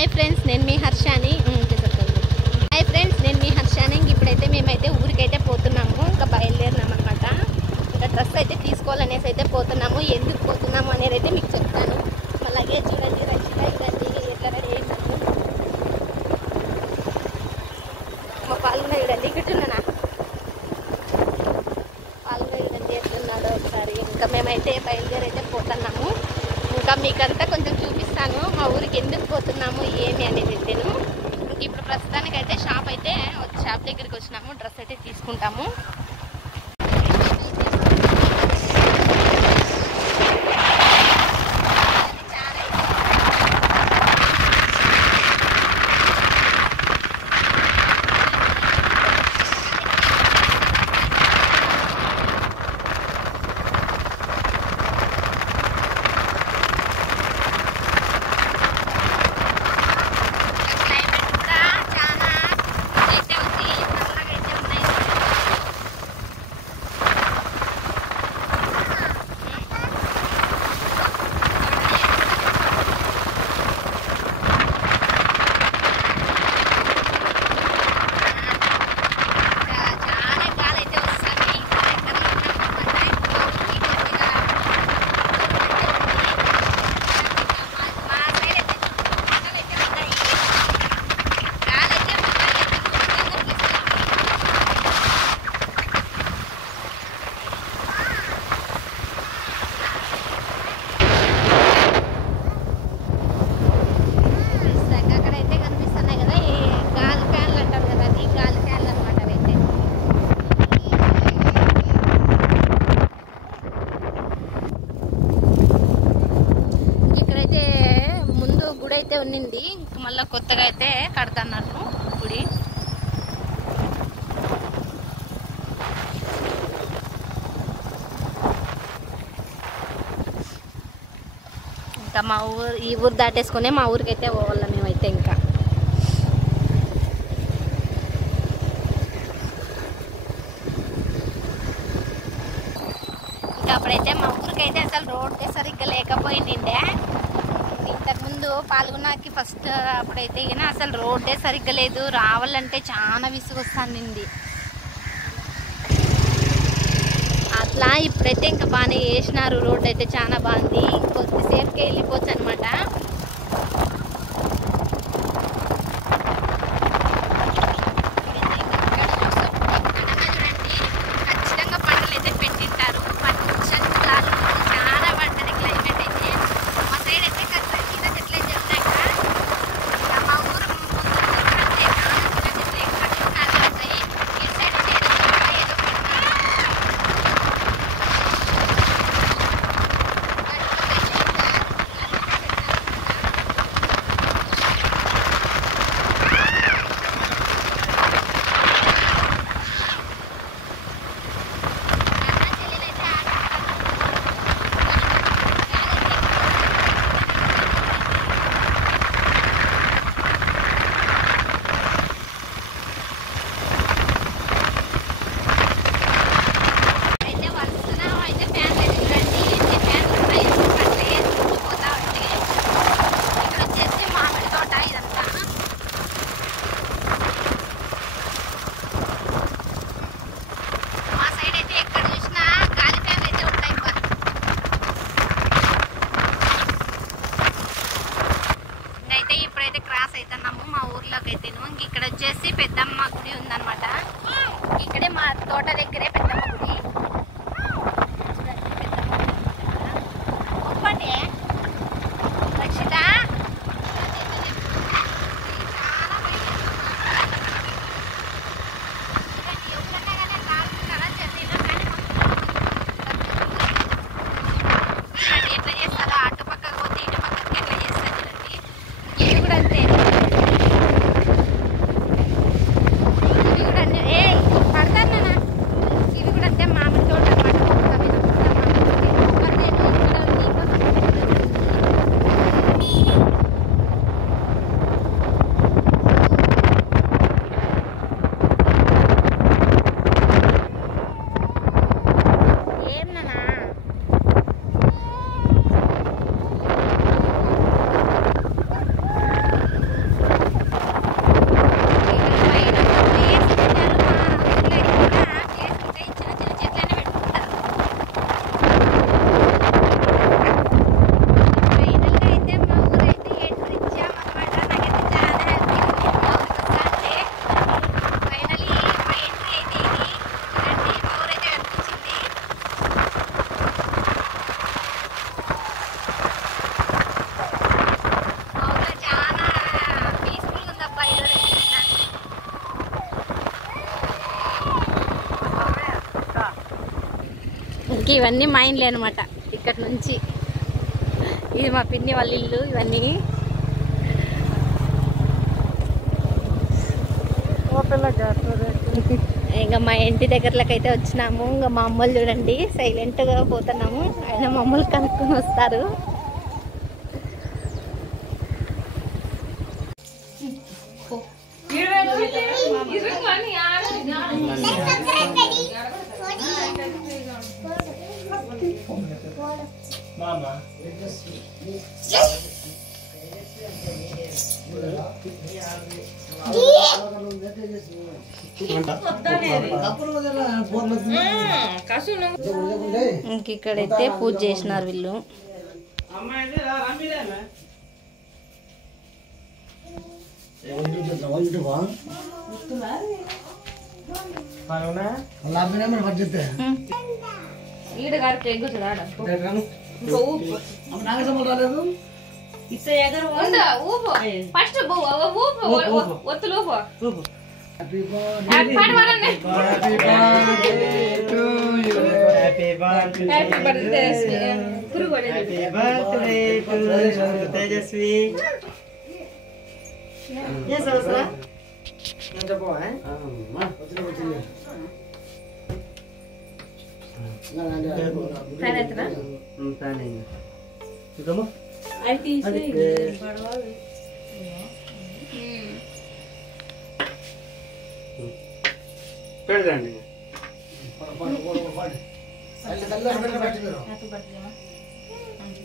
Hi friends, నేను మీ హర్షాని. Hi friends, నేను మీ హర్షాని. ఇప్పుడైతే మేమైతే ఊరికైతే పోతున్నాము. ఇంకా బయలుదేరినాం అనమాట. ఇంకా డ్రెస్ అయితే తీసుకోవాలనేసి అయితే పోతున్నాము. ఎందుకు పోతున్నాము అనేది అయితే మీకు చెప్తాను. మా లగేజ్ చూడండి, రక్షిత ఇదండి ఎట్లా రెడీ అయిపోతుంది. మా పాల్గొన చూడండి, ఇక్కడున్నా పాల్గొన చూడండి ఎట్లున్నాడో ఒకసారి. ఇంకా మేమైతే బయలుదేరి అయితే పోతున్నాము. ఇంకా మీకంతా కొంచెం చూపిస్తాను మా ఊరికి ఎందుకు పోతున్నాము ఏమి అనేది అయితేను. ఇంక ఇప్పుడు ప్రస్తుతానికైతే షాప్ దగ్గరికి వచ్చినాము. డ్రెస్ అయితే తీసుకుంటాము. అయితే ఉన్నింది, ఇంక మళ్ళీ కొత్తగా అయితే కడతాన్నారు గుడి. ఇంకా ఈ ఊరు దాటేసుకునే మా ఊరికి అయితే పోవాల మేమైతే. ఇంకా అప్పుడైతే మా ఊరికైతే అసలు రోడ్డే సరిగ్గా లేకపోయిండే. ఇంతకుముందు పాల్గొనకి ఫస్ట్ అప్పుడైతే అసలు రోడ్డే సరిగ్గా లేదు. రావాలంటే చాలా విసుగొస్తానండి. అట్లా ఇప్పుడైతే ఇంకా బాగానే వేసినారు. రోడ్ అయితే చాలా బాగుంది. కొద్దిసేపుకే వెళ్ళిపోవచ్చు అనమాట. ఇక్కడ వచ్చేసి పెద్దమ్మ గుడి ఉందన్నమాట. ఇక్కడే మా తోట దగ్గరే పెద్దమ్మ గుడి. ఒప్పండి రక్షిత ఎట్లా చేస్తారో అటు పక్కకు పోతే ఇటు పక్కకి ఎట్లా చేస్తారు చూడండి. ఇది కూడా అంతే. పడతాను ఇది కూడా అంతే. మామిడి ఇంక ఇవన్నీ మా ఇండ్లే అనమాట. ఇక్కడ నుంచి ఇది మా పిన్ని వాళ్ళ ఇల్లు. ఇవన్నీ ఇంకా మా ఇంటి దగ్గరలోకి అయితే వచ్చినాము. ఇంకా మా అమ్మలు చూడండి సైలెంట్గా పోతున్నాము. ఆయన మా అమ్మలు కనుక్కొని వస్తారు. ఇంకిక్కడైతే పూజ చేసినారు వీళ్ళు.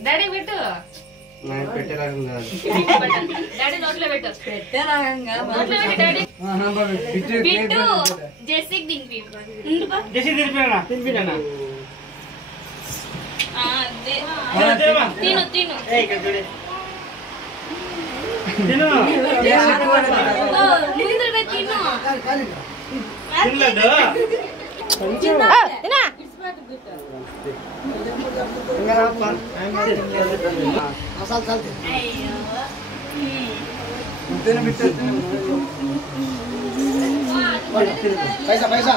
డాడీ పెట్టు డాడీ నోట్లో పెట్టు జెస్సీకి తినిపి తిను తిను पैसा पैसा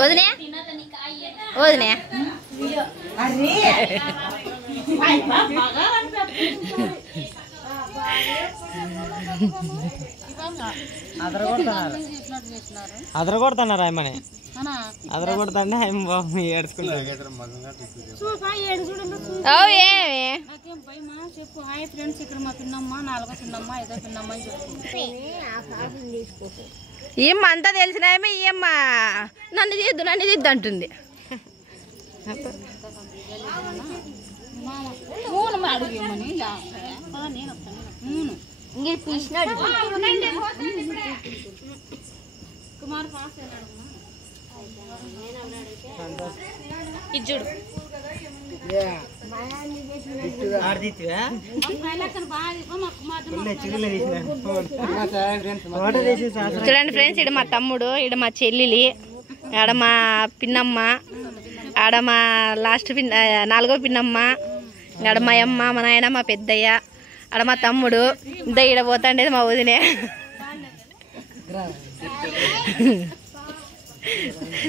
వదినే వదినే అదరగొడుతున్నారు ఆయమని అదరగొడుతుంటే ఆయన బాబు ఏడ్చుకుంటారు. చెప్పు హాయ్ ఫ్రెండ్స్, ఇక్కడ మా పిన్నమ్మ 4వ పిన్నమ్మ 5వ పిన్నమ్మ అని చెప్పు. ఏమ్మ అంతా తెలిసినాయమే ఏమ్మ నన్ను దిద్దు అంటుంది. కుమార్ పాస్ ఇచ్చుడు చూడండి ఫ్రెండ్స్, ఇడ మా తమ్ముడు, ఇడ మా చెల్లెలి, ఆడ మా పిన్నమ్మ, ఆడ మా లాస్ట్ 4వ పిన్నమ్మ, ఆడ మా అమ్మ, మా నాయన, మా పెద్దయ్య, ఆడ మా తమ్ముడు. ఇంత ఈడ పోతాండేది మా వదినే.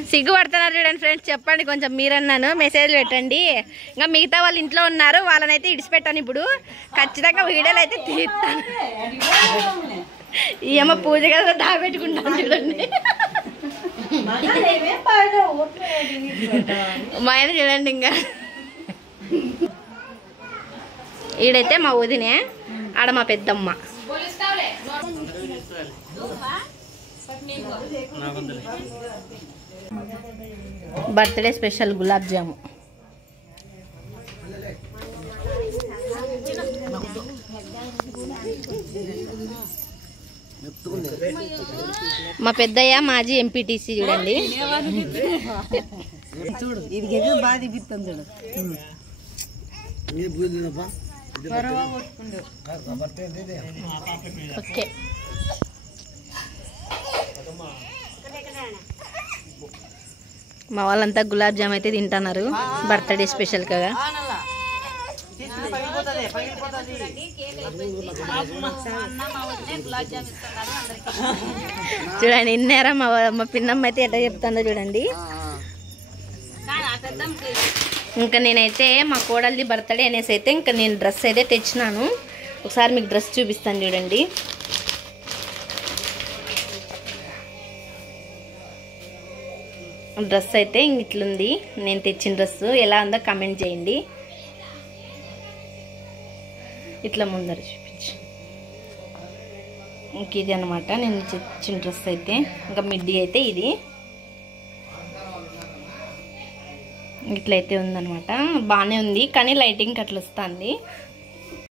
సిగ్గుపడుతున్నారు చూడండి ఫ్రెండ్స్. చెప్పండి కొంచెం మీరన్నాను మెసేజ్లు పెట్టండి. ఇంకా మిగతా వాళ్ళు ఇంట్లో ఉన్నారు, వాళ్ళనైతే ఇడిచిపెట్టాను. ఇప్పుడు ఖచ్చితంగా వీడియోలు అయితే తీస్తాను. ఈ అమ్మ పూజ కదా దాపెట్టుకుంటాను చూడండి. మా ఆయన చూడండి. ఇంకా ఈడైతే మా వదినే, ఆడ మా పెద్దమ్మ. బర్త్డే స్పెషల్ గులాబ్ జాము. మా పెద్దయ్య మాజీ ఎంపీటీసీ చూడండి. ఓకే, మా వాళ్ళంతా గులాబ్ జామ్ అయితే తింటున్నారు బర్త్డే స్పెషల్ కదా. చూడండి ఇన్నారా మా పిన్నమ్మ అయితే ఎట్లా చెప్తుందో చూడండి. ఇంకా నేనైతే మా కోడలిది బర్త్డే అనేసి అయితే ఇంకా నేను డ్రెస్ అయితే తెచ్చినాను. ఒకసారి మీకు డ్రెస్ చూపిస్తాను చూడండి. డ్రెస్ అయితే ఇట్లుంది. నేను తెచ్చిన డ్రెస్ ఎలా ఉందో కామెంట్ చేయండి. ఇట్లా ముందర చూపించు. ఇంక ఇది అనమాట నేను తెచ్చిన డ్రెస్ అయితే. ఇంకా మిడ్డీ అయితే ఇది ఇట్లయితే ఉందనమాట. బాగానే ఉంది కానీ లైటింగ్ అట్లా వస్తుంది.